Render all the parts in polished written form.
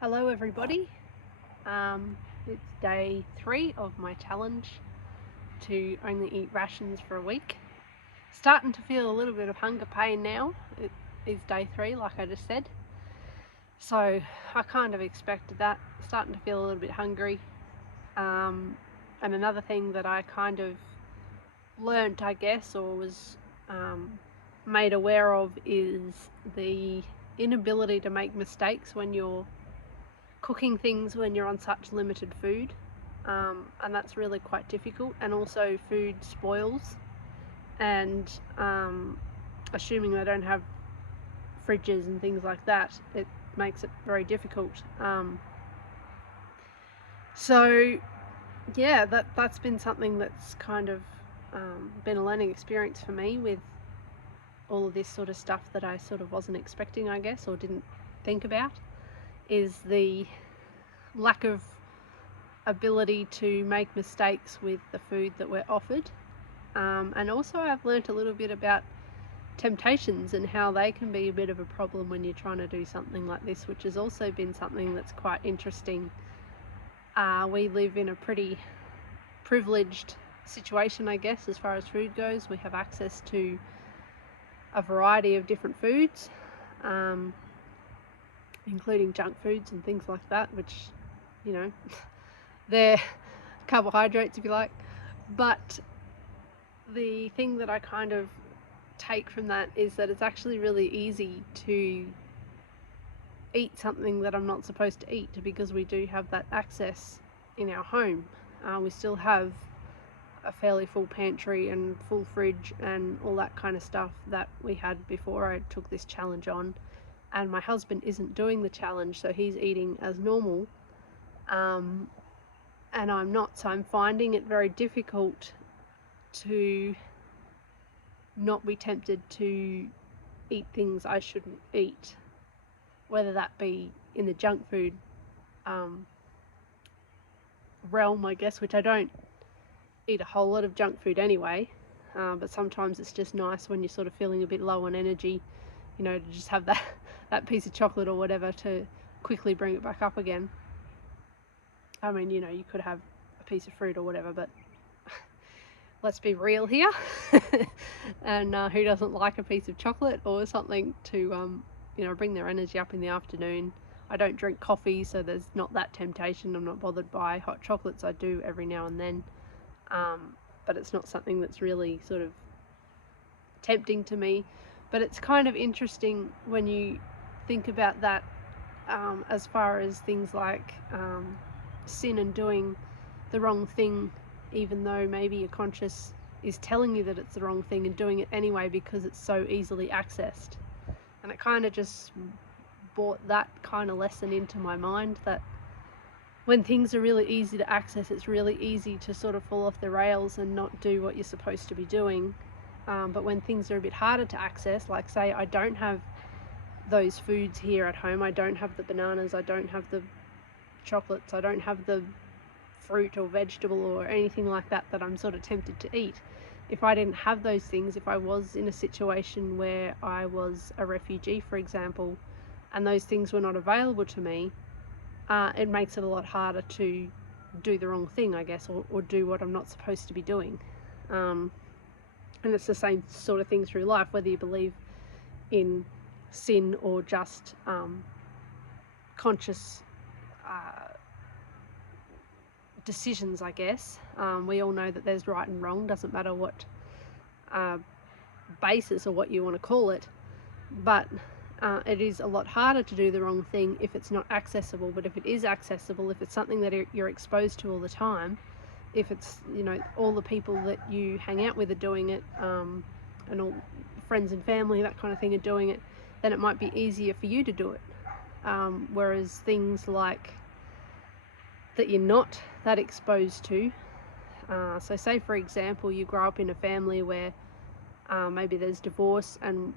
Hello everybody, it's day 3 of my challenge to only eat rations for a week. Starting to feel a little bit of hunger pain now. It is day 3 like I just said. So I kind of expected that, starting to feel a little bit hungry. And another thing that I kind of learnt, I guess, or was made aware of is the inability to make mistakes when you're cooking things when you're on such limited food, and that's really quite difficult. And also food spoils, and assuming they don't have fridges and things like that, it makes it very difficult. So yeah, that's been something that's kind of been a learning experience for me with all of this sort of stuff that I sort of wasn't expecting, I guess, or didn't think about, is the lack of ability to make mistakes with the food that we're offered. And also I've learnt a little bit about temptations and how they can be a bit of a problem when you're trying to do something like this, which has also been something that's quite interesting. We live in a pretty privileged situation, I guess, as far as food goes. We have access to a variety of different foods, including junk foods and things like that, which, you know, they're carbohydrates if you like. But the thing that I kind of take from that is that it's actually really easy to eat something that I'm not supposed to eat, because we do have that access in our home. We still have a fairly full pantry and full fridge and all that kind of stuff that we had before I took this challenge on. And my husband isn't doing the challenge, so he's eating as normal, and I'm not. So I'm finding it very difficult to not be tempted to eat things I shouldn't eat, whether that be in the junk food realm, I guess, which I don't eat a whole lot of junk food anyway, but sometimes it's just nice when you're sort of feeling a bit low on energy, to just have that piece of chocolate or whatever to quickly bring it back up again. I mean, you could have a piece of fruit or whatever, but let's be real here. And who doesn't like a piece of chocolate or something to bring their energy up in the afternoon? I don't drink coffee, so there's not that temptation. I'm not bothered by hot chocolates. I do every now and then, but it's not something that's really sort of tempting to me. But it's kind of interesting when you think about that, as far as things like sin and doing the wrong thing, even though maybe your conscience is telling you that it's the wrong thing, and doing it anyway because it's so easily accessed. And it kind of just brought that kind of lesson into my mind, that when things are really easy to access, it's really easy to sort of fall off the rails and not do what you're supposed to be doing. But when things are a bit harder to access, like say I don't have those foods here at home, I don't have the bananas, I don't have the chocolates, I don't have the fruit or vegetable or anything like that I'm sort of tempted to eat. If I didn't have those things, if I was in a situation where I was a refugee, for example, and those things were not available to me, it makes it a lot harder to do the wrong thing, I guess, or do what I'm not supposed to be doing. And it's the same sort of thing through life, whether you believe in sin or just conscious decisions, I guess. We all know that there's right and wrong, doesn't matter what basis or what you want to call it, but it is a lot harder to do the wrong thing if it's not accessible. But if it is accessible, if it's something that you're exposed to all the time, if it's all the people that you hang out with are doing it, and all friends and family, that kind of thing, are doing it, then it might be easier for you to do it. Whereas things like that you're not that exposed to, so say for example you grow up in a family where maybe there's divorce and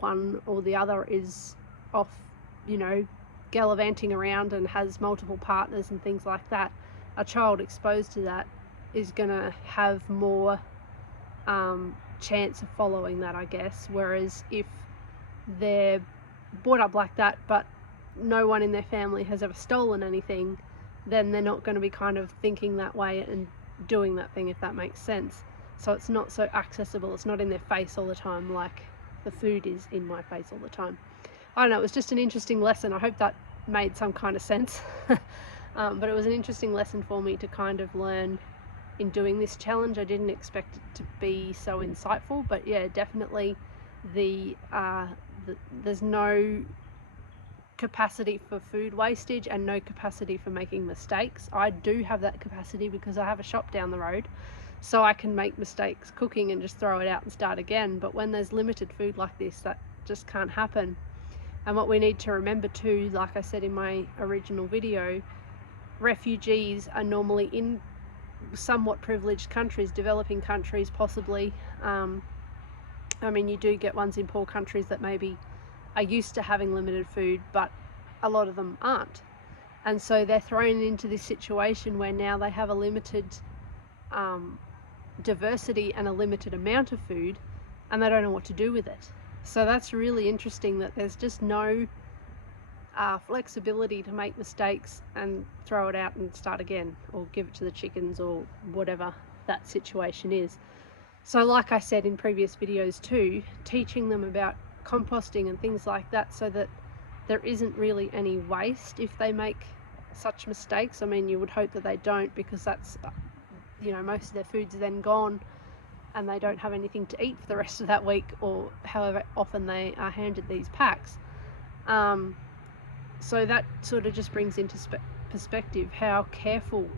one or the other is off gallivanting around and has multiple partners and things like that. A child exposed to that is going to have more chance of following that, I guess. Whereas if they're brought up like that but no one in their family has ever stolen anything, then they're not going to be kind of thinking that way and doing that thing, if that makes sense. So it's not so accessible, it's not in their face all the time like the food is in my face all the time. I don't know, it was just an interesting lesson. I hope that made some kind of sense. But it was an interesting lesson for me to kind of learn in doing this challenge. I didn't expect it to be so insightful, but yeah, definitely there's no capacity for food wastage and no capacity for making mistakes. I do have that capacity because I have a shop down the road, so I can make mistakes cooking and just throw it out and start again. But when there's limited food like this, that just can't happen. And what we need to remember too, like I said in my original video, refugees are normally in somewhat privileged countries, developing countries possibly. I mean, you do get ones in poor countries that maybe are used to having limited food, but a lot of them aren't. And so they're thrown into this situation where now they have a limited diversity and a limited amount of food, and they don't know what to do with it. So that's really interesting, that there's just no flexibility to make mistakes and throw it out and start again, or give it to the chickens, or whatever that situation is. So like I said in previous videos too, teaching them about composting and things like that, so that there isn't really any waste if they make such mistakes. I mean, you would hope that they don't, because that's, you know, most of their food's then gone and they don't have anything to eat for the rest of that week, or however often they are handed these packs. So that sort of just brings into perspective how careful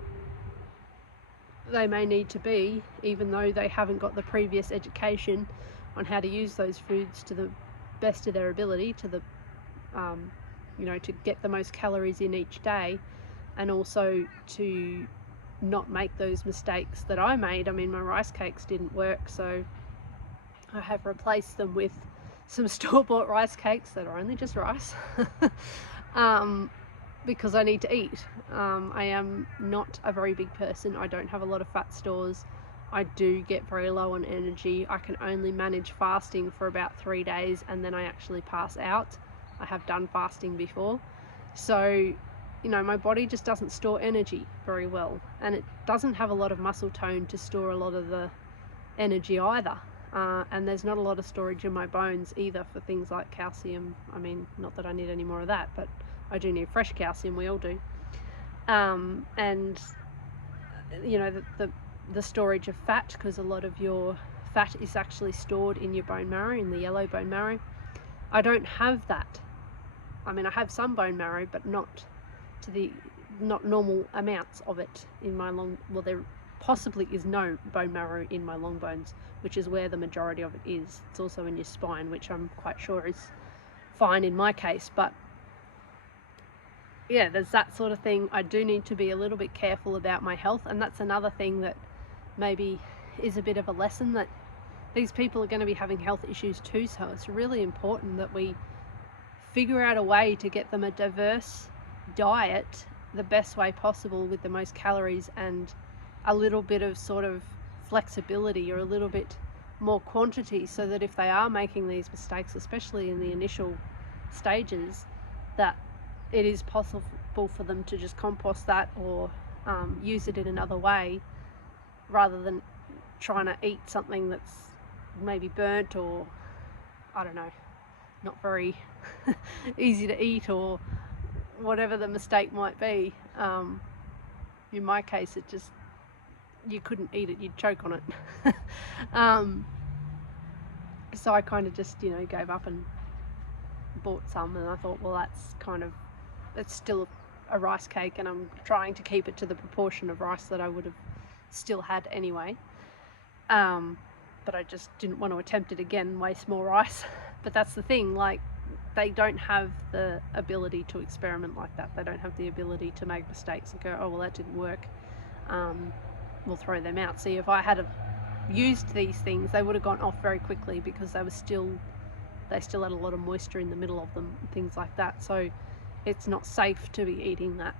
they may need to be, even though they haven't got the previous education on how to use those foods to the best of their ability, to the you know, to get the most calories in each day, and also to not make those mistakes that I made. I mean, my rice cakes didn't work, so I have replaced them with some store-bought rice cakes that are only just rice. Because I need to eat. I am not a very big person. I don't have a lot of fat stores. I do get very low on energy. I can only manage fasting for about 3 days, and then I actually pass out. I have done fasting before. So, you know, my body just doesn't store energy very well, and it doesn't have a lot of muscle tone to store a lot of the energy either. And there's not a lot of storage in my bones either for things like calcium. I mean, not that I need any more of that, but I do need fresh calcium, we all do. And you know, the storage of fat, because a lot of your fat is actually stored in your bone marrow, in the yellow bone marrow. I don't have that. I mean, I have some bone marrow, but not normal amounts of it in my long, well, there possibly is no bone marrow in my long bones, which is where the majority of it is. It's also in your spine, which I'm quite sure is fine in my case. But yeah, there's that sort of thing. I do need to be a little bit careful about my health, and that's another thing that maybe is a bit of a lesson, that these people are going to be having health issues too. So it's really important that we figure out a way to get them a diverse diet the best way possible, with the most calories and a little bit of sort of flexibility, or a little bit more quantity, so that if they are making these mistakes, especially in the initial stages, that it is possible for them to just compost that, or use it in another way, rather than trying to eat something that's maybe burnt, or I don't know, not very easy to eat, or whatever the mistake might be. In my case, it just, you couldn't eat it, you'd choke on it. So I kind of just, you know, gave up and bought some, and I thought, well, that's kind of, it's still a rice cake, and I'm trying to keep it to the proportion of rice that I would have still had anyway. But I just didn't want to attempt it again and waste more rice. But that's the thing, like, they don't have the ability to experiment like that. They don't have the ability to make mistakes and go, oh, well, that didn't work, we'll throw them out. See, if I had used these things, they would have gone off very quickly, because they still had a lot of moisture in the middle of them and things like that. So it's not safe to be eating that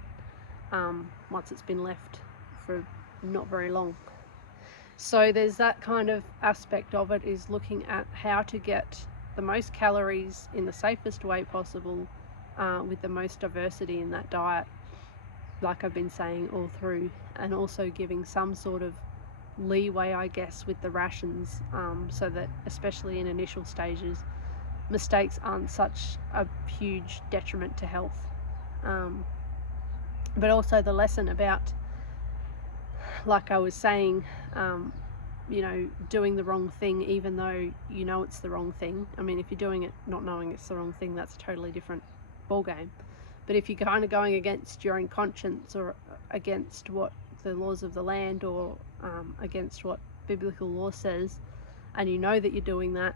once it's been left for not very long. So there's that kind of aspect of it, is looking at how to get the most calories in the safest way possible, with the most diversity in that diet, like I've been saying all through, and also giving some sort of leeway, I guess, with the rations, so that especially in initial stages, mistakes aren't such a huge detriment to health. But also the lesson about, like I was saying, you know, doing the wrong thing even though you know it's the wrong thing. I mean, if you're doing it not knowing it's the wrong thing, that's a totally different ballgame. But if you're kind of going against your own conscience, or against what the laws of the land, or against what biblical law says, and you know that you're doing that,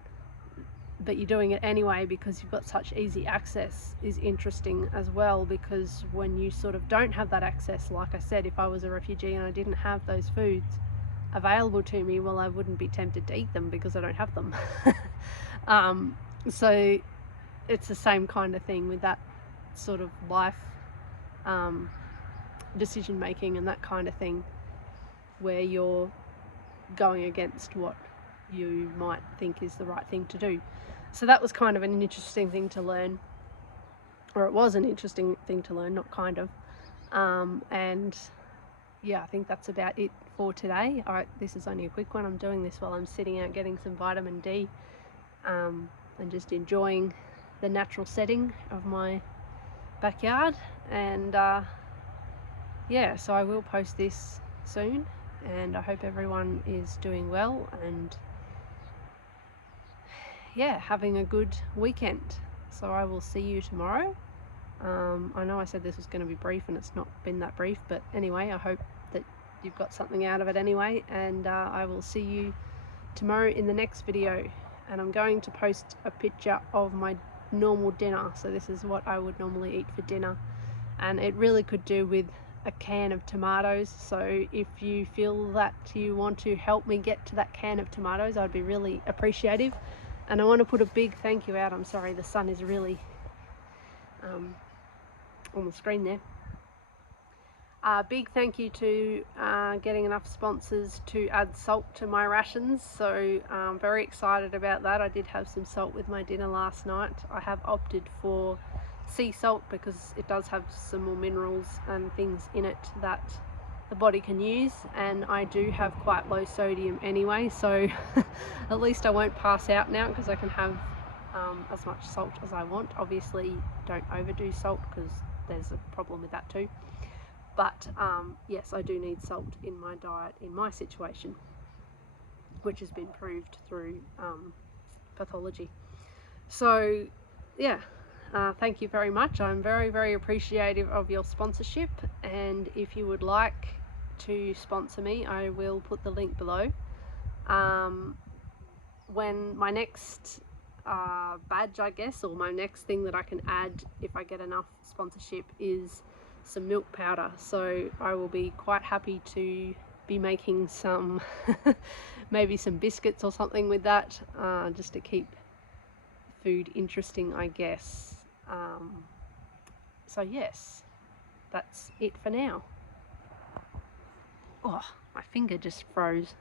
but you're doing it anyway because you've got such easy access, is interesting as well. Because when you sort of don't have that access, like I said, if I was a refugee and I didn't have those foods available to me, well, I wouldn't be tempted to eat them because I don't have them. So it's the same kind of thing with that sort of life decision making and that kind of thing, where you're going against what you might think is the right thing to do. So that was kind of an interesting thing to learn, or it was an interesting thing to learn, not kind of. And yeah, I think that's about it for today. This is only a quick one. I'm doing this while I'm sitting out getting some vitamin D, and just enjoying the natural setting of my backyard. And yeah, so I will post this soon, and I hope everyone is doing well, and yeah, having a good weekend. So I will see you tomorrow. I know I said this was going to be brief and it's not been that brief, but anyway, I hope that you've got something out of it anyway, and I will see you tomorrow in the next video. And I'm going to post a picture of my normal dinner. So this is what I would normally eat for dinner, and it really could do with a can of tomatoes. So if you feel that you want to help me get to that can of tomatoes, I'd be really appreciative. And I want to put a big thank you out. I'm sorry, the sun is really on the screen there. Big thank you to getting enough sponsors to add salt to my rations. So I'm very excited about that. I did have some salt with my dinner last night. I have opted for sea salt because it does have some more minerals and things in it that the body can use, and I do have quite low sodium anyway, so at least I won't pass out now because I can have as much salt as I want. Obviously don't overdo salt because there's a problem with that too, but yes, I do need salt in my diet in my situation, which has been proved through pathology. So yeah, thank you very much. I'm very, very appreciative of your sponsorship, and if you would like to sponsor me, I will put the link below. When my next badge, I guess, or my next thing that I can add if I get enough sponsorship, is some milk powder. So I will be quite happy to be making some maybe some biscuits or something with that, just to keep food interesting, I guess. So yes, that's it for now. Oh, my finger just froze.